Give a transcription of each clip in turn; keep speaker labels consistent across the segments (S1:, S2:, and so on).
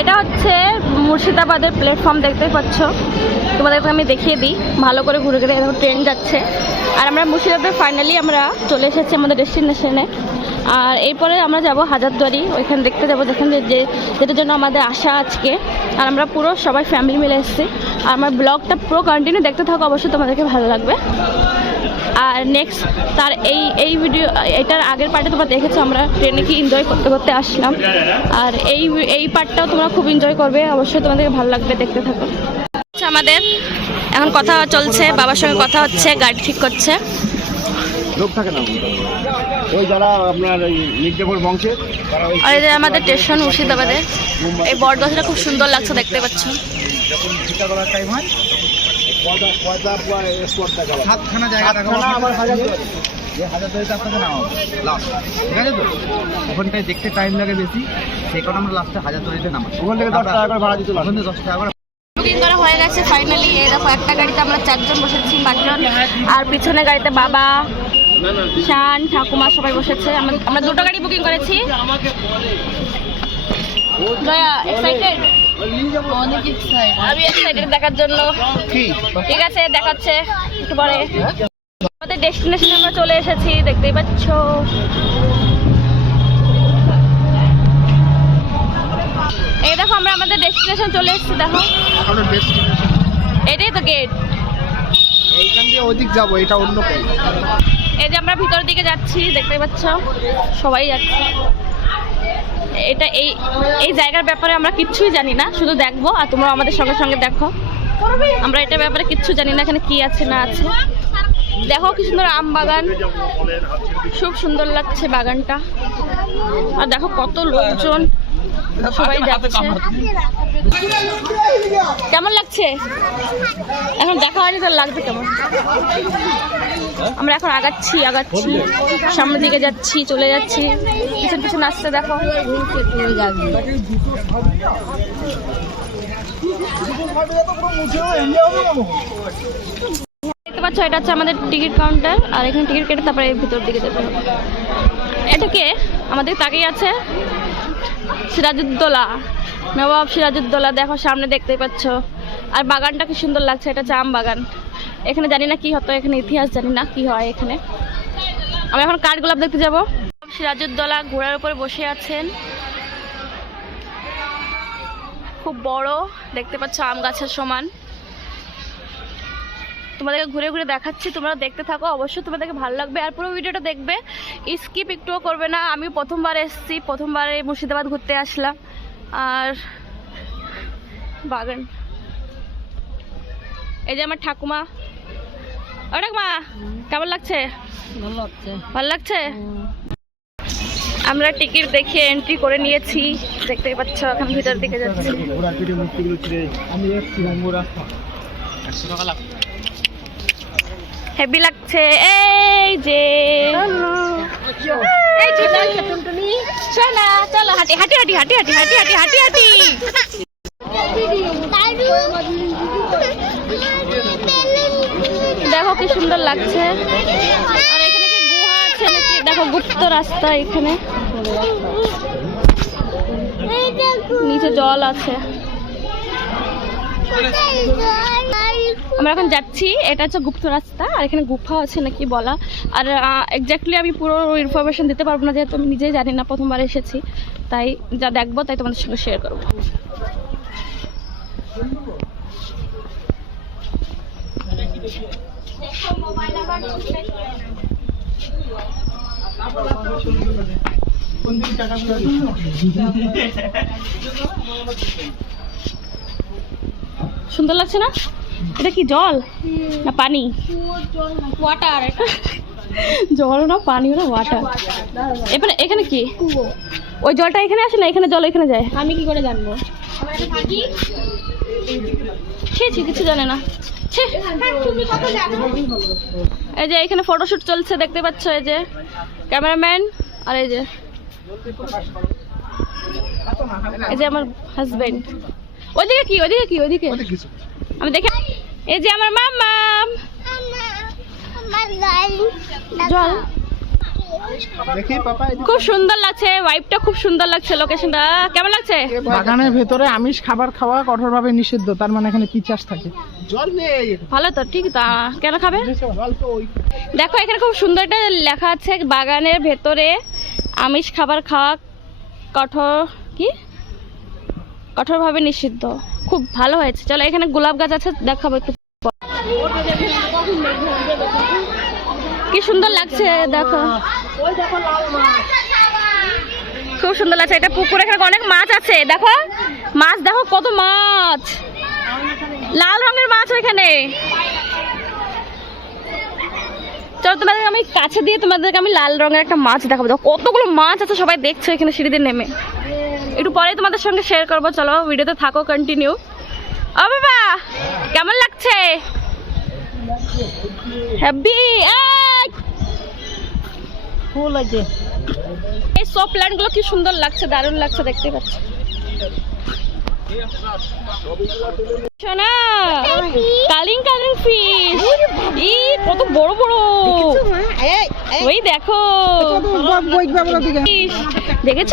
S1: এটা হচ্ছে মুর্শিদাবাদের প্ল্যাটফর্ম দেখতে পাচ্ছ। তোমাদেরকে আমি দেখিয়ে দিই। ভালো করে ঘুরে ঘুরে ট্রেন যাচ্ছে। আর আমরা মুর্শিদাবাদে ফাইনালি আমরা চলে এসেছি আমাদের ডেস্টিনেশনে আর এরপরে আমরা যাব হাজারদুয়ারি, ওইখানে দেখতে যাব যেখানে যে, যেটার জন্য আমাদের আশা আজকে। আর আমরা পুরো সবাই ফ্যামিলি মিলে এসেছি। আর আমার ব্লগটা পুরো কন্টিনিউ দেখতে থাকো, অবশ্যই তোমাদেরকে ভালো লাগবে। আর নেক্সট তার এই এই ভিডিও এটার আগের পার্টে তোমরা দেখেছ, আমরা ট্রেনে কি এনজয় করতে করতে আসলাম। আর এই এই পার্টটাও তোমরা খুব এনজয় করবে, অবশ্যই তোমাদেরকে ভালো লাগবে দেখতে থাকো। আমাদের এখন কথা চলছে, বাবার সঙ্গে কথা হচ্ছে গাড়ি ঠিক করছে।
S2: লোক থাকে না? ওই যারা আপনার এই মির্জাপুর বংশের
S1: আর এই যে আমাদের স্টেশন মুর্শিদাবাদে এই বটগাছটা খুব সুন্দর লাগছে দেখতে পাচ্ছ।
S2: যখন করার টাইম হয় পয়সা পয়সা স্পট দেখা
S3: সাতখানা জায়গা দেখাবো
S2: হাজার
S3: যে হাজার দুয়ারিতে আপনাকে নামাবো লাস্ট ঠিক আছে তো? ওখানটায় দেখতে টাইম লাগে বেশি। সেই কারণে আমরা লাস্টে হাজার দুয়ারিতে নামাবো।
S2: ওখান থেকে দশ টাকা করে ভাড়া দিতে
S3: ওখান থেকে দশ টাকা করে
S1: বুকিং করা হয়ে গেছে ফাইনালি এই দেখো একটা গাড়িতে আমরা চারজন বসেছি পাঁচজন। আর পিছনে গাড়িতে বাবা শান ঠাকুমা সবাই বসেছে। আমরা আমরা দুটো গাড়ি বুকিং করেছি। জয়া এক্সাইটেড অনেক এক্সাইটেড আমি এক্সাইটেড দেখার জন্য। ঠিক আছে দেখাচ্ছে একটু পরে। আমাদের ডেস্টিনেশনে আমরা চলে এসেছি দেখতেই পাচ্ছ। এই দেখো আমরা আমাদের ডেস্টিনেশন চলে এসেছি দেখো। এটাই তো গেট
S3: ওদিক যাব, এটা অন্য
S1: এই যে আমরা ভিতর দিকে যাচ্ছি, দেখতে পাচ্ছ? সবাই যাচ্ছে। এটা এই এই জায়গার ব্যাপারে আমরা কিচ্ছুই জানি না, শুধু দেখব আর তোমরা আমাদের সঙ্গে সঙ্গে দেখো। আমরা এটার ব্যাপারে কিচ্ছু জানি না, এখানে কি আছে, না আছে। দেখো কি সুন্দর আম বাগান। খুব সুন্দর লাগছে বাগানটা। আর দেখো কত লোকজন। সবাই যাচ্ছে। কেমন লাগছে? এখন দেখা হয়নি তার লাগছে কেমন? আমরা এখন আগাচ্ছি আগাচ্ছি। সামনের দিকে যাচ্ছি চলে যাচ্ছি। পিছন পিছন আসতে দেখো। দেখতে পাচ্ছ এটা হচ্ছে আমাদের টিকিট কাউন্টার। আর এখানে টিকিট কেটে তারপরে ভিতর দিকে যেতে হবে। এটাকে আমাদের তাকিয়ে আছে। সিরাজউদ্দৌলা। মেবাব সিরাজুদ্দোলা দেখো সামনে দেখতে পাচ্ছ। আর বাগানটা কি সুন্দর লাগছে, এটা চাম বাগান। এখানে জানি না কি হতো, এখানে ইতিহাস জানি না কি হয় এখানে। আমি এখন কাঠ গোলাপ দেখতে যাব। সিরাজুদ্দোলা ঘোড়ার উপরে বসে আছেন। খুব বড়, দেখতে পাচ্ছ আম গাছের সমান। তোমাদেরকে ঘুরে ঘুরে দেখাচ্ছি তোমরা দেখতে থাকো অবশ্যই তোমাদেরকে ভালো লাগবে। আর পুরো ভিডিওটা দেখবে স্কিপ একটুও করবে না। আমি প্রথমবার এসেছি প্রথমবার এই মুর্শিদাবাদ ঘুরতে আসলাম। আর বাগান। এই যে আমার ঠাকুমা। ও ঠাকুমা কেমন লাগছে? ভালো লাগছে। আমরা টিকিট দেখে এন্ট্রি করে নিয়েছি দেখতে পাচ্ছ এখন ভিতর দিকে যাচ্ছি
S2: ঘোড়ার পিঠে মূর্তিগুলো ছিঁড়ে আমি এসছি বঙ্গ রাস্তা
S3: একশো টাকা লাগবে
S1: হেভি লাগছে। এই যে। এই যে সোনা চলো হাঁটি হাঁটি হাঁটি হাঁটি হাঁটি হাঁটি হাঁটি হাঁটি হাঁটি। দেখো কি সুন্দর লাগছে। আর এখানে কি গুহা আছে নাকি? দেখো গুপ্ত রাস্তা এখানে। নিচে জল আছে। আমরা এখন যাচ্ছি, এটা হচ্ছে গুপ্ত রাস্তা, আর এখানে গুফা আছে নাকি বলা। আর এক্স্যাক্টলি আমি পুরো ইনফরমেশন দিতে পারব না, যেহেতু আমি নিজেই জানি না প্রথমবার এসেছি। তাই যা দেখব, তাই তোমাদের সঙ্গে শেয়ার করব। সুন্দর লাগছে না? এটা কি জল? না পানি? ওয়াটার জল না পানি না ওয়াটার এখানে এখানে কি? ওই জলটা এখানে আসে না? এখানে জল এখানে যায়? আমি কি করে জানব? ছি কিছু জানে না। ছি। এই যে এখানে ফটোশুট চলছে দেখতে পাচ্ছ এই যে। ক্যামেরাম্যান আর এই যে। এই যে আমার হাজবেন্ড ওইদিকে কি? ওইদিকে কি? ওইদিকে। আমি দেখে এই যে আমার মাম্মাম জল। খুব সুন্দর লাগছে ভাইবটা খুব সুন্দর লাগছে লোকেশনটা কেমন লাগছে?
S4: বাগানের ভেতরে আমিষ খাবার খাওয়া কঠোরভাবে নিষিদ্ধ তার মানে এখানে থাকে?
S3: জল
S1: ভালো তো ঠিক তা। কেন খাবে? দেখো এখানে খুব সুন্দর একটা লেখা আছে বাগানের ভেতরে আমিষ খাবার খাওয়া কঠোর কি? কঠোরভাবে নিষিদ্ধ। খুব ভালো হয়েছে। চলো, এখানে গোলাপ গাছ আছে, দেখাবো একটু কি সুন্দর লাগছে, দেখো। খুব সুন্দর লাগছে, এটা পুকুর, এখানে অনেক মাছ আছে, দেখো। মাছ, দেখো, কত মাছ। লাল রঙের মাছ এখানে। চলো তোমাদের আমি কাছে দিয়ে তোমাদেরকে আমি লাল রঙের একটা মাছ দেখাবো। দেখো, কতগুলো মাছ আছে, সবাই দেখছ, এখানে সিঁড়িতে নেমে। একটু পরে তোমাদের সঙ্গে শেয়ার করব চলো ভিডিওতে থাকো কন্টিনিউ ও বাবা কেমন লাগছে? হ্যাপি
S4: ফুল আছে।
S1: এই সব প্ল্যান্টগুলো কি সুন্দর লাগছে দারুণ লাগছে দেখতে পাচ্ছি। শোনা কালিং কালিং ফিশ ই কত বড় বড়। ওই দেখো। দেখেছ?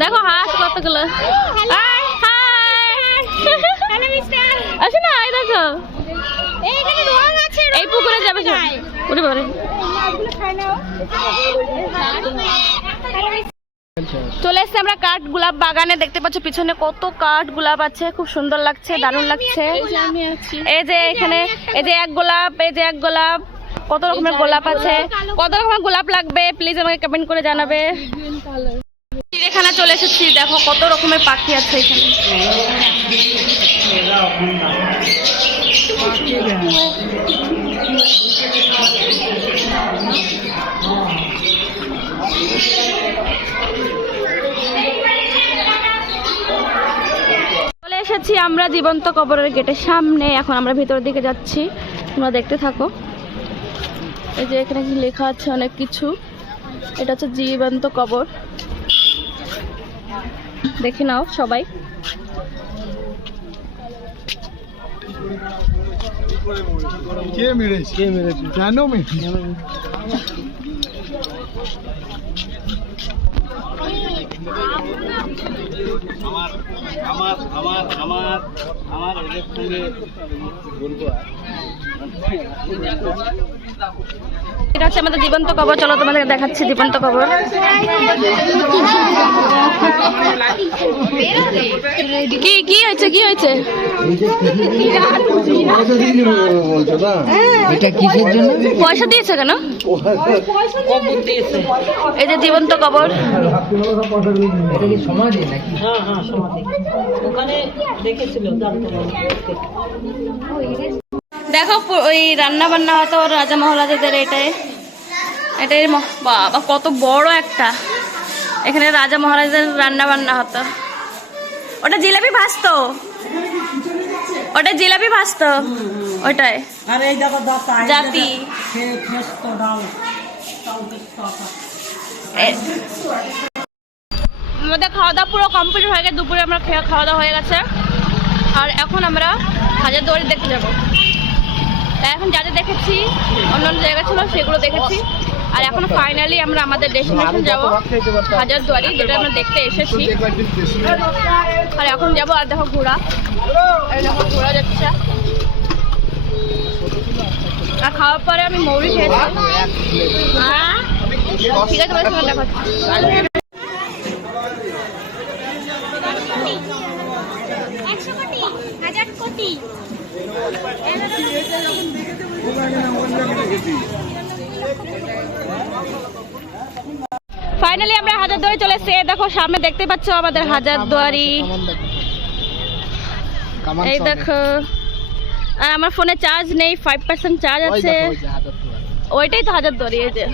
S1: দেখো হাঁস কতগুলো? হাই হাই আসে না এই দেখো। এই পুকুরে যাবে। ওরে। চলে এসেছি আমরা কাঠ গোলাপ বাগানে। দেখতে পাচ্ছ পিছনে কত কাঠ গোলাপ আছে। খুব সুন্দর লাগছে দারুণ লাগছে। এই যে এখানে এই যে এক গোলাপ এই যে এক গোলাপ। কত রকমের গোলাপ আছে। কত রকমের গোলাপ লাগবে? প্লিজ আমাকে কমেন্ট করে জানাবে। চিড়িয়াখানা চলে এসেছি, দেখো কত রকমের পাখি আছে এখানে। চলে এসেছি আমরা জীবন্ত কবরের গেটের সামনে। এখন আমরা ভিতরের দিকে যাচ্ছি। তোমরা দেখতে থাকো। এই যে এখানে কি লেখা আছে, অনেক কিছু। এটা হচ্ছে জীবন্ত কবর। দেখে নাও সবাই
S3: কে মেরেছে কে মেরেছে কেন মেরেছে
S2: আমার আমার আমার আমার সঙ্গে বলব আর
S1: এটা হচ্ছে আমাদের জীবন্ত কবর। চলো তোমাদের দেখাচ্ছি জীবন্ত কবর। কি কি হয়েছে কি হয়েছে? পয়সা দিয়েছে কেন? এই যে জীবন্ত কবর।
S4: সমাজে নাকি
S1: দেখো ওই রান্না বান্না হতো রাজা মহারাজাদের এটাই এটাই বাবা কত বড় একটা। এখানে রাজা মহারাজাদের রান্না বান্না হতো। ওটা জিলাপি ভাজতো। ওটা জিলাপি ভাজতো। ওটাই। জাতি। আমাদের খাওয়া দাওয়া পুরো কমপ্লিট হয়ে গেছে। দুপুরে আমরা খাওয়া দাওয়া হয়ে গেছে। আর এখন আমরা হাজার দুয়ারি দেখতে যাব। তাই এখন যা যা দেখেছি অন্য অন্য জায়গা ছিল সেগুলো দেখেছি। আর এখন ফাইনালি আমরা আমাদের ডেস্টিনেশন যাব হাজার দুয়ারি যেটা আমরা দেখতে এসেছি। আর এখন যাব আর দেখো ঘোড়া এই দেখো ঘোড়া যাচ্ছে। আর খাওয়ার পরে আমি মৌরি খেয়েছি। ঠিক আছে তোমার সঙ্গে দেখা হচ্ছে।
S5: একশো কোটি হাজার কোটি।
S1: ফাইনালি আমরা হাজার দুয়ারি চলে এসেছি। এই দেখো সামনে দেখতে পাচ্ছ আমাদের হাজার দুয়ারি এই দেখো। আর আমার ফোনে চার্জ নেই ফাইভ পার্সেন্ট চার্জ আছে। ওইটাই তো হাজার দড়ি এই যে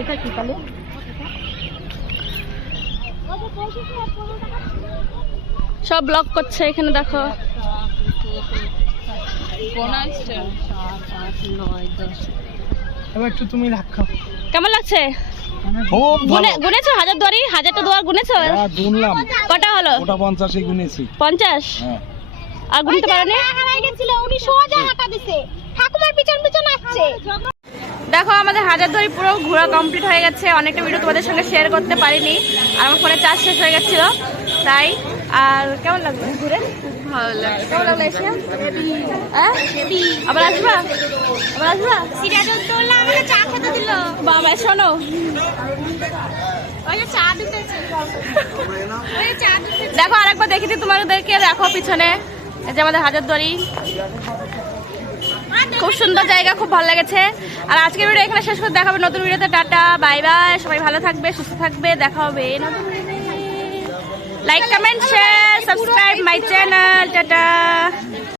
S1: এটা কি তাহলে? সব ব্লক করছে এখানে দেখো।
S4: এবার একটু তুমি রাখো
S1: কেমন লাগছে? গুনেছো? হাজার দুয়ারি হাজারটা দুয়ার গুনেছো?
S2: হ্যাঁ
S1: কটা হলো?
S2: ওটা পঞ্চাশে গুনেছি।
S1: পঞ্চাশ?
S2: হ্যাঁ।
S1: আর গুনতে পারোনি?
S5: হারাই সোজা হাঁটা দিছে। ঠাকুমার পিছন পিছন আসছে।
S1: দেখো আমাদের হাজার দুয়ারি পুরো ঘোরা কমপ্লিট হয়ে গেছে। অনেকটা ভিডিও তোমাদের সঙ্গে শেয়ার করতে পারিনি। আর আমার ফোনে চার্জ শেষ হয়ে গেছিল। তাই আর কেমন লাগল ঘুরে? ভালো লাগল। কেমন লাগল এসে? আবার আসবা? আবার আসবা?
S5: সিরাজুল আমাকে চা খেতে দিল।
S1: বাবা শোনো। দেখো আরেকবার দেখি দিই তোমাদেরকে। দেখো পিছনে যে আমাদের হাজার দড়ি খুব সুন্দর জায়গা, খুব ভালো লেগেছে। আর আজকের ভিডিও এখানে শেষ করে দেখাবে নতুন ভিডিওতে টাটা বাই বাই সবাই ভালো থাকবে, সুস্থ থাকবে, দেখা হবে like comment share subscribe my channel tata.